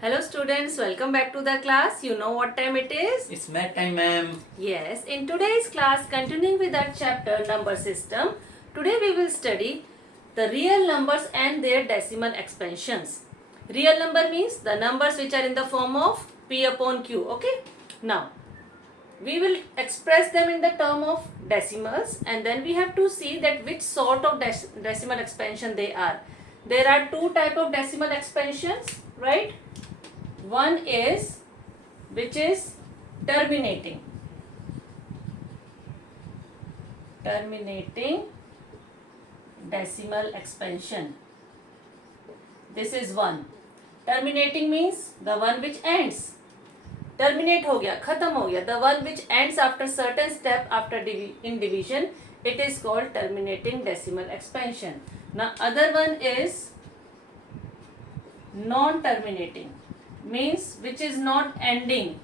Hello students, welcome back to the class. You know what time it is? It's math time, ma'am. Yes, in today's class, continuing with our chapter number system, today we will study the real numbers and their decimal expansions. Real number means the numbers which are in the form of P upon Q. Okay? Now, we will express them in the term of decimals, and then we have to see that which sort of decimal expansion they are. There are two type of decimal expansions, right? One is which is terminating decimal expansion. This is one. Terminating means the one which ends. Terminate हो गया, खत्म हो गया. The one which ends after certain step after in division, it is called terminating decimal expansion. Now other one is non-terminating, means which is not ending.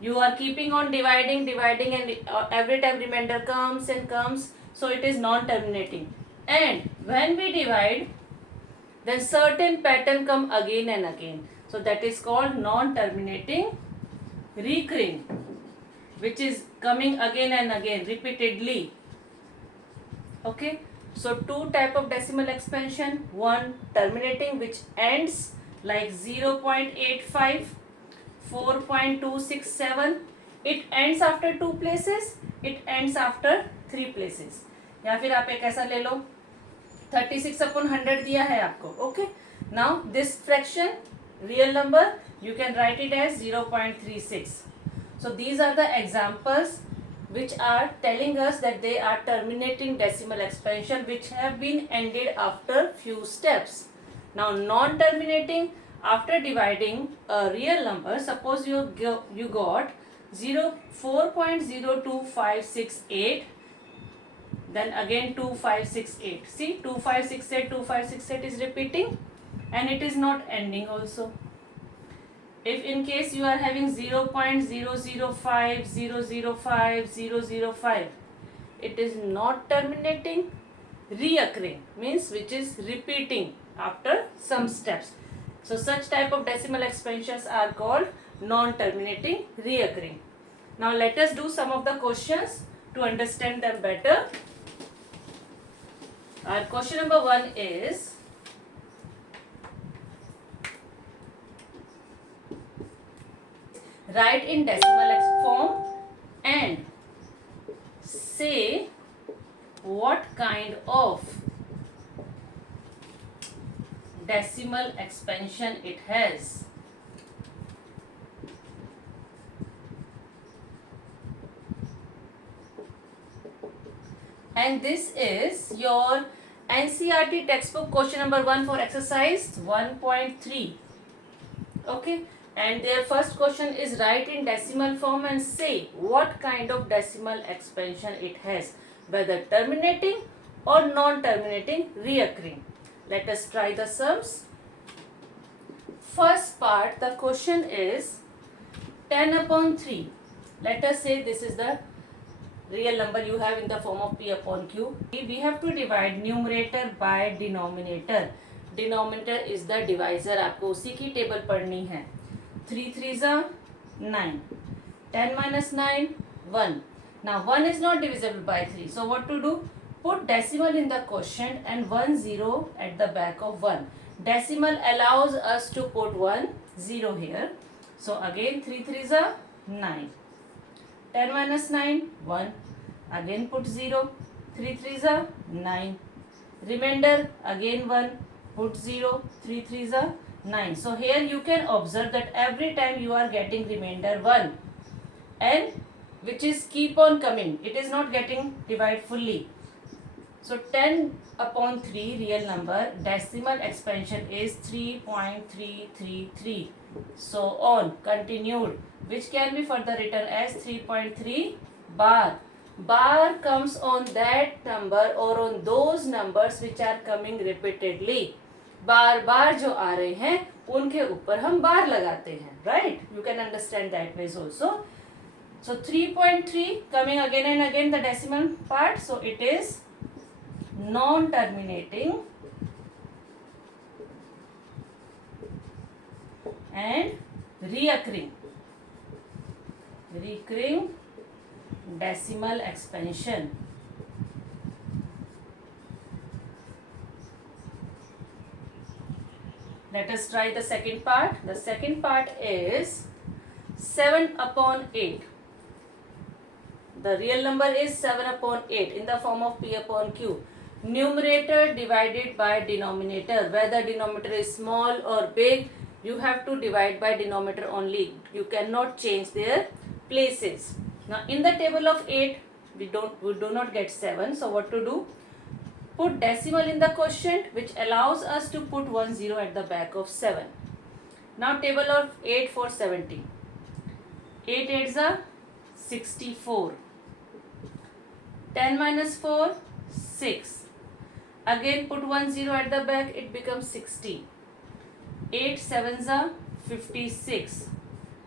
You are keeping on dividing and every time remainder comes and comes, so it is non-terminating. And when we divide, then certain pattern come again and again, so that is called non-terminating recurring, which is coming again and again repeatedly. Okay, so two type of decimal expansion. One terminating, which ends like 0.85, 4.267. It ends after two places, it ends after three places. या फिर आप एक ऐसा ले लो, 36/100 दिया है आपको. Okay, now this fraction real number you can write it as 0.36. So these are the examples which are telling us that they are terminating decimal expansion which have been ended after few steps. Now non-terminating, after dividing a real number, suppose you got 4.02568, then again 2568. See, 2568 is repeating and it is not ending also. If in case you are having 0.005005, it is not terminating, reoccurring, means which is repeating after some steps. So such type of decimal expansions are called non-terminating reoccurring. Now let us do some of the questions to understand them better. Our question number 1 is, write in decimal form and say what kind of decimal expansion it has. And this is your NCERT textbook question number 1 for exercise 1.3. Okay, and their first question is, write in decimal form and say what kind of decimal expansion it has, whether terminating or non-terminating reoccurring. Let us try the sums. First part, the question is 10/3. Let us say this is the real number you have in the form of P upon Q. We have to divide numerator by denominator. Denominator is the divisor. आपको उसी की table पढ़नी है. 3 3s are 9. 10 minus 9, 1. Now 1 is not divisible by 3. So what to do? Put decimal in the quotient and 1 0 at the back of 1. Decimal allows us to put 1 0 here. So again 3 3s are 9. 10 minus 9, 1. Again put 0. 3 3s are 9. Remainder again 1. Put 0. 3 3s are 9. So here you can observe that every time you are getting remainder 1. And which is keep on coming. It is not getting divided fully. So 10/3 real number, decimal expansion is 3.333. So on, continued, which can be further written as 3.3 bar. Bar comes on that number or on those numbers which are coming repeatedly. बार बार जो आ रहे हैं उनके ऊपर हम बार लगाते हैं, right? You can understand that ways also. So 3.3 coming again and again the decimal part, so it is non-terminating and recurring decimal expansion. Let us try the second part. The second part is 7 upon 8. The real number is 7 upon 8 in the form of P upon Q. Numerator divided by denominator. Whether denominator is small or big, you have to divide by denominator only. You cannot change their places. Now in the table of 8, we do not get 7. So what to do? Put decimal in the quotient, which allows us to put 1 0 at the back of 7. Now table of 8 for 70. 8 8s are 64. 10 minus 4, 6. Again put 1 0 at the back, it becomes 60. 8 7s are 56.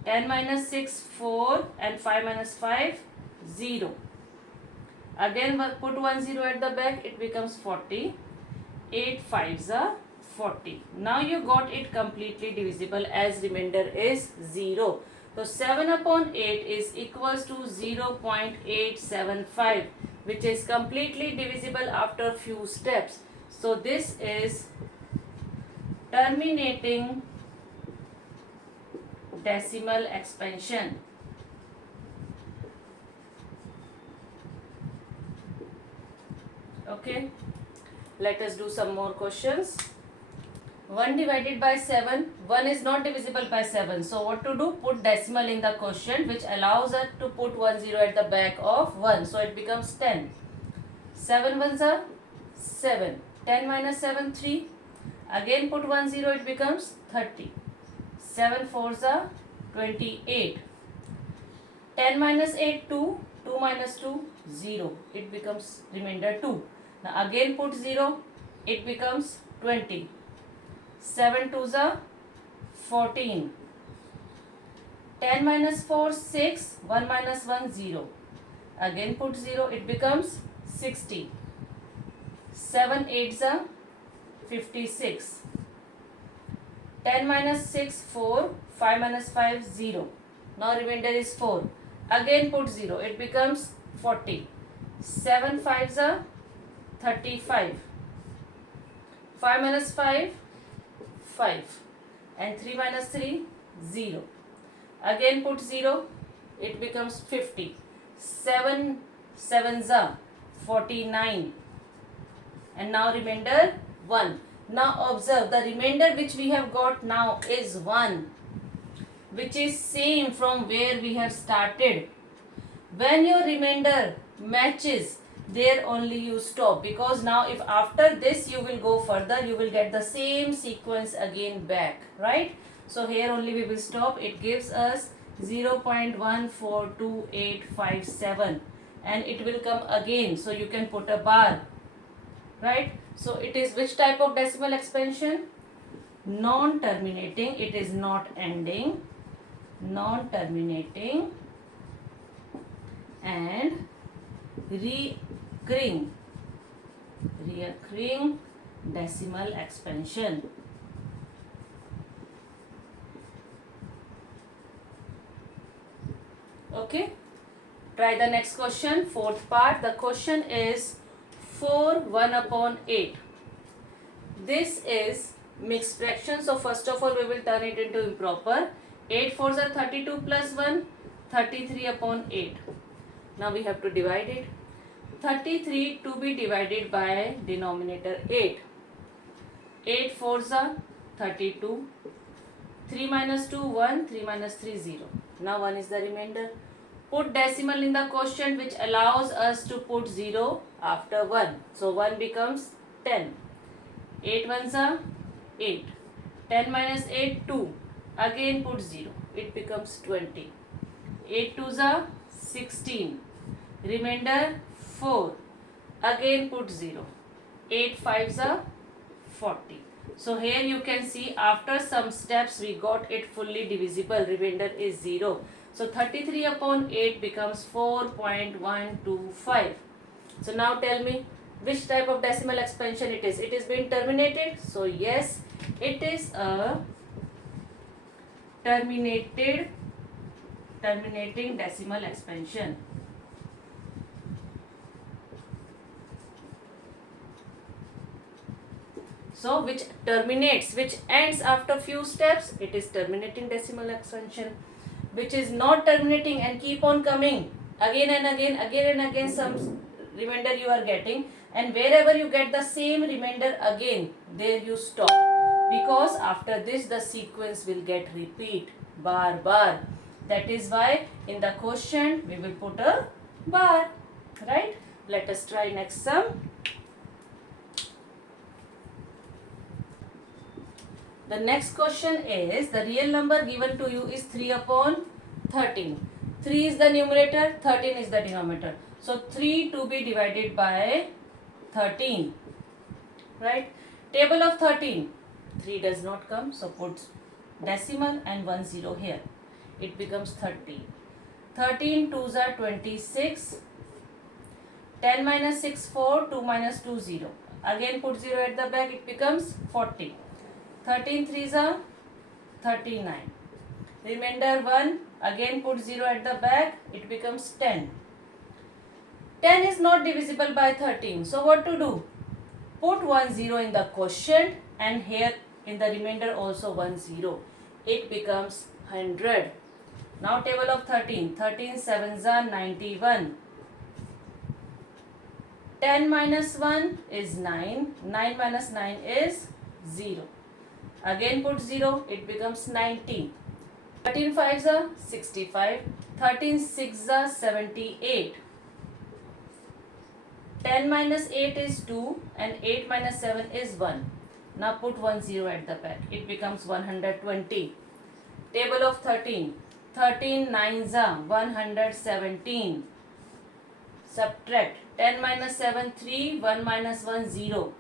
10 minus 6, 4, and 5 minus 5, 0. Again put 1 0 at the back, it becomes 40. 8 5s are 40. Now you got it completely divisible as remainder is 0. So 7 upon 8 is equals to 0.875, which is completely divisible after few steps. So this is terminating decimal expansion. Okay, let us do some more questions. 1 divided by 7, 1 is not divisible by 7. So what to do? Put decimal in the quotient, which allows us to put 1 0 at the back of 1. So it becomes 10. 7 1s are 7. 10 minus 7, 3. Again put 1 0, it becomes 30. 7 4s are 28. 10 minus 8, 2. 2 minus 2, 0. It becomes remainder 2. Now again put 0, it becomes 20. 7 2s are 14. 10 minus 4, 6. 1 minus 1, 0. Again put 0, it becomes 60. 7 8s are 56. 10 minus 6, 4. 5 minus 5, 0. Now remainder is 4. Again put 0, it becomes 40. 7 5s are 35. 5 minus 5, 5. And 3 minus 3, 0. Again put 0, it becomes 50. 7 7s are 49. And now remainder 1. Now observe, the remainder which we have got now is 1, which is same from where we have started. When your remainder matches, there only you stop, because now if after this you will go further, you will get the same sequence again back, right? So here only we will stop. It gives us 0.142857 and it will come again, so you can put a bar, right? So it is which type of decimal expansion? Non-terminating. It is not ending. Non-terminating and recurring decimal expansion. Okay, try the next question, fourth part. The question is 4 1 upon 8. This is mixed fraction, so first of all we will turn it into improper. 8 4s are 32 plus 1, 33 upon 8. Now we have to divide it. 33 to be divided by denominator 8. 8 4s are 32. 3 minus 2, 1. 3 minus 3, 0. Now 1 is the remainder. Put decimal in the quotient, which allows us to put 0 after 1. So 1 becomes 10. 8 1s are 8. 10 minus 8, 2. Again put 0. It becomes 20. 8 2s are 16. Remainder 4. Again put 0. 8 5s are 40. So here you can see after some steps we got it fully divisible. Remainder is 0. So 33 upon 8 becomes 4.125. So now tell me which type of decimal expansion it is. It is being terminated. So yes, it is a terminating decimal expansion. So which ends after few steps, it is terminating decimal expansion. Which is not terminating and keep on coming again and again, some remainder you are getting, and wherever you get the same remainder again, there you stop, because after this the sequence will get repeat bar. That is why in the quotient we will put a bar, right? Let us try next sum. The next question is, the real number given to you is 3 upon 13. 3 is the numerator, 13 is the denominator. So 3 to be divided by 13. Right? Table of 13. 3 does not come, so put decimal and 1 0 here. It becomes 30. 13 2s are 26. 10 minus 6 4, 2 minus 2 0. Again put 0 at the back, it becomes 40. 13 3s are 39. Remainder 1, again put 0 at the back, it becomes 10. 10 is not divisible by 13. So what to do? Put 1 0 in the quotient, and here in the remainder also 1 0. It becomes 100. Now table of 13. 13 7s are 91. 10 minus 1 is 9. 9 minus 9 is 0. Again put 0, it becomes 90. 13 5s are 65. 13 6s are 78. 10 minus 8 is 2 and 8 minus 7 is 1. Now put 1 0 at the back. It becomes 120. Table of 13. 13 9s are 117. Subtract. 10 minus 7 3. 1 minus 1 0.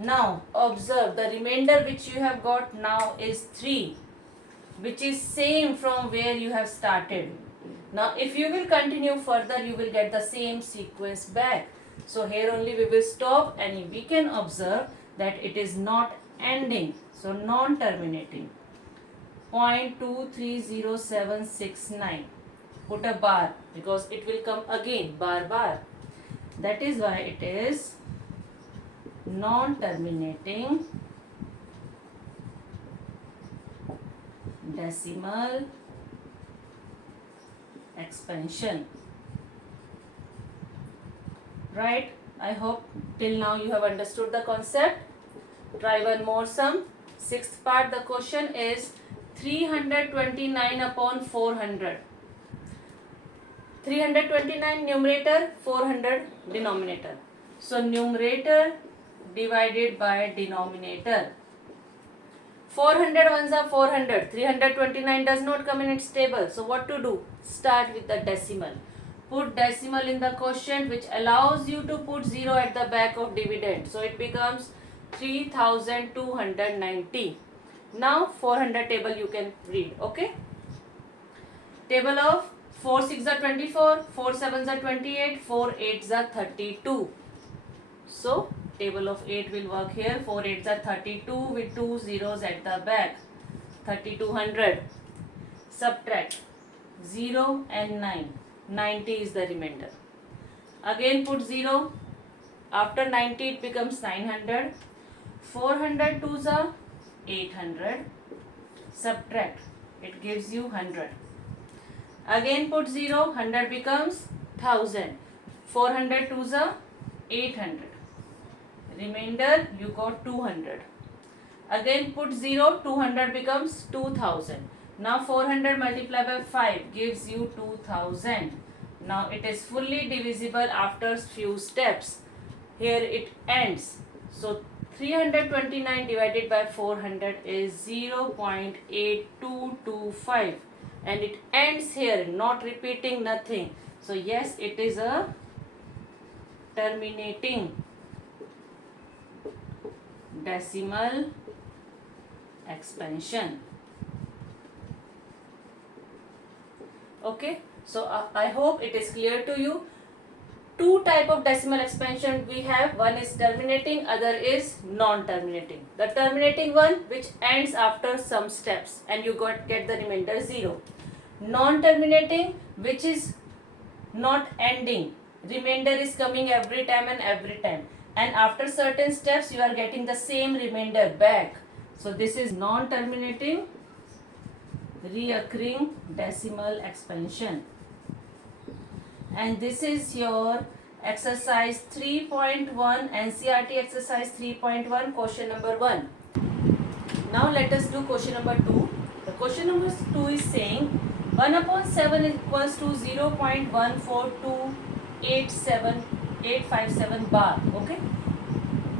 Now observe, the remainder which you have got now is 3, which is same from where you have started. Now if you will continue further, you will get the same sequence back. So here only we will stop, and we can observe that it is not ending, so non-terminating. 0.230769. Put a bar because it will come again bar. That is why it is non-terminating decimal expansion. Right? I hope till now you have understood the concept. Try one more sum. Sixth part, the question is 329 upon 400. 329 numerator, 400 denominator. So numerator divided by denominator. 400 ones are 400. 329 does not come in its table. So what to do? Start with the decimal. Put decimal in the quotient, which allows you to put 0 at the back of dividend. So it becomes 3290. Now 400 table you can read. Okay. Table of 4 6 are 24, 4 7s are 28, 4 8s are 32. So table of 8 will work here. 4 8s are 32 with 2 zeros at the back. 3200. Subtract 0 and 9. 90 is the remainder. Again put 0. After 90 it becomes 900. 400 2s are 800. Subtract. It gives you 100. Again put 0. 100 becomes 1000. 400 2s are 800. Remainder you got 200. Again put 0. 200 becomes 2000. Now 400 multiplied by 5 gives you 2000. Now it is fully divisible after few steps. Here it ends. So 329 divided by 400 is 0.8225, and it ends here, not repeating, nothing. So yes, it is a terminating decimal expansion. Okay, so I hope it is clear to you. two type of decimal expansion we have. One is terminating, other is non-terminating. The terminating one which ends after some steps and you get the remainder 0. Non-terminating which is not ending, remainder is coming every time and after certain steps you are getting the same remainder back. So this is non-terminating reoccurring decimal expansion. And this is your exercise 3.1, NCERT exercise 3.1, question number 1. Now let us do question number 2. The question number 2 is saying 1 upon 7 is equals to 0.14287 bar. Okay.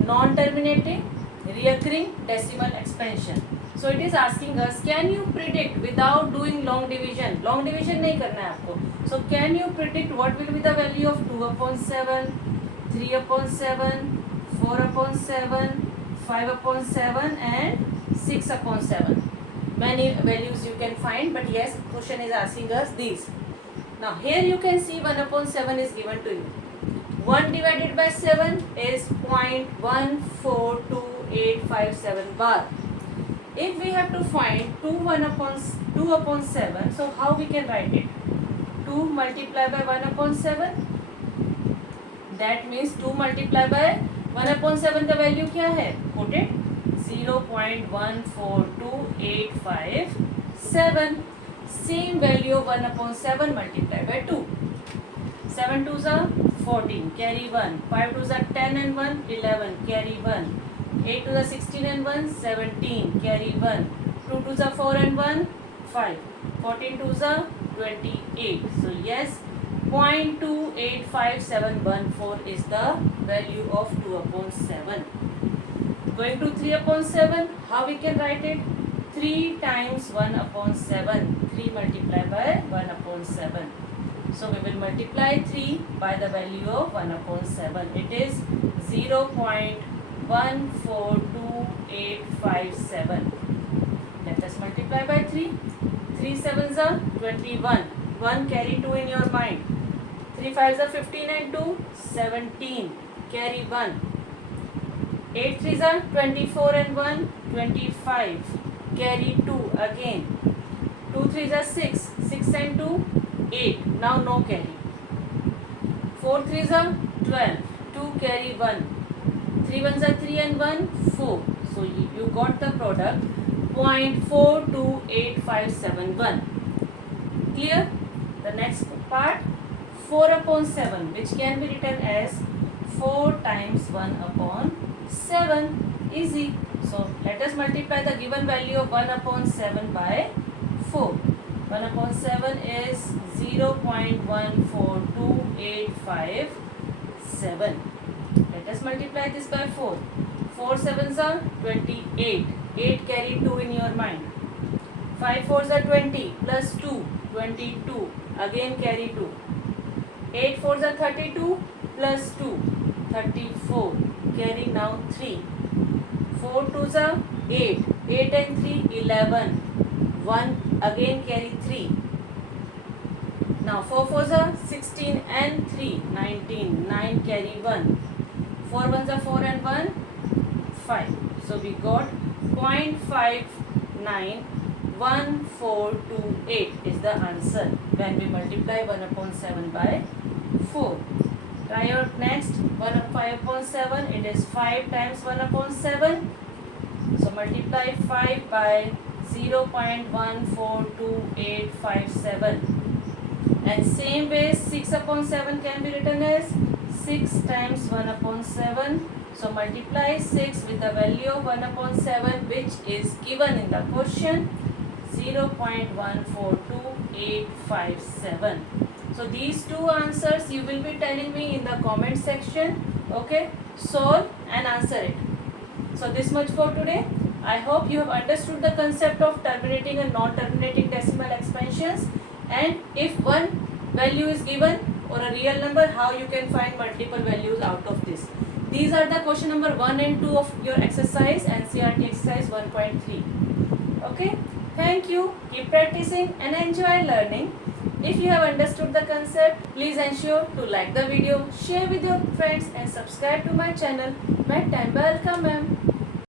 Non-terminating reoccurring decimal expansion. So it is asking us, can you predict without doing long division? Long division नहीं करना है आपको. So can you predict what will be the value of 2 upon 7, 3 upon 7, 4 upon 7, 5 upon 7 and 6 upon 7? Many values you can find, but yes, question is asking us these. Now here you can see 1 upon 7 is given to you. 1 divided by 7 is 0.14287 bar. If we have to find 2 upon 7, so how we can write it? 2 multiplied by 1 upon 7. That means 2 multiplied by 1 upon 7 का value क्या है? Put it 0.14287. Same value of 1 upon 7 multiplied by 2. 7 2s are 14, carry 1. 5 2s are 10 and 1, 11, carry 1. 8 2s are 16 and 1, 17, carry 1. 2 2s are 4 and 1, 5. 14 2s are 28. So yes, 0.28571 is the value of 2 upon 7. Going to 3 upon 7, how we can write it? 3 times 1 upon 7. 3 multiplied by 1 upon 7. So we will multiply 3 by the value of 1 upon 7. It is 0.14287. Let us multiply by 3. 3 7s are 21. 1 carry 2 in your mind. 3 5s are 15 and 2, 17. Carry 1. 8 3s are 24 and 1, 25. Carry 2 again. 2 3s are 6, 6 and 2, 8. Now no carry. 4 3s are 12. 2 carry 1. 3 1s are 3 and 1, 4. So you got the product 0.428571. Clear? The next part, 4 upon 7, which can be written as 4 times 1 upon 7. Easy. So let us multiply the given value of 1 upon 7 by 4. 1 upon 7 is 0.14285. Let us multiply this by 4. 4 7s are 28. 8 carry 2 in your mind. 5 4s are 20 plus 2, 22. Again carry 2. 8 4s are 32 plus 2, 34. Carry now 3. 4 2s are 8. 8 and 3, 11. 1 again carry 3. Now 4 4s are 16 and 3, 19. 9 carry 1. 4 1s are 4 and 1, 5. So we got 0.591428 is the answer when we multiply 1 upon 7 by 4. Try out next. 1 5 upon 7, it is 5 times 1 upon 7. So multiply 5 by 0.142857. And same way 6 upon 7 can be written as 6 times 1 upon 7. So multiply 6 with the value of 1 upon 7 which is given in the question, 0.142857. So these two answers you will be telling me in the comment section. Okay, solve and answer it. So this much for today. I hope you have understood the concept of terminating and non-terminating decimal expansions, and if one value is given or a real number, how you can find multiple values out of this. These are the question number 1 and 2 of your exercise, NCERT exercise 1.3. Okay, thank you. Keep practicing and enjoy learning. If you have understood the concept, please ensure to like the video, share with your friends and subscribe to my channel. My time welcome ma'am.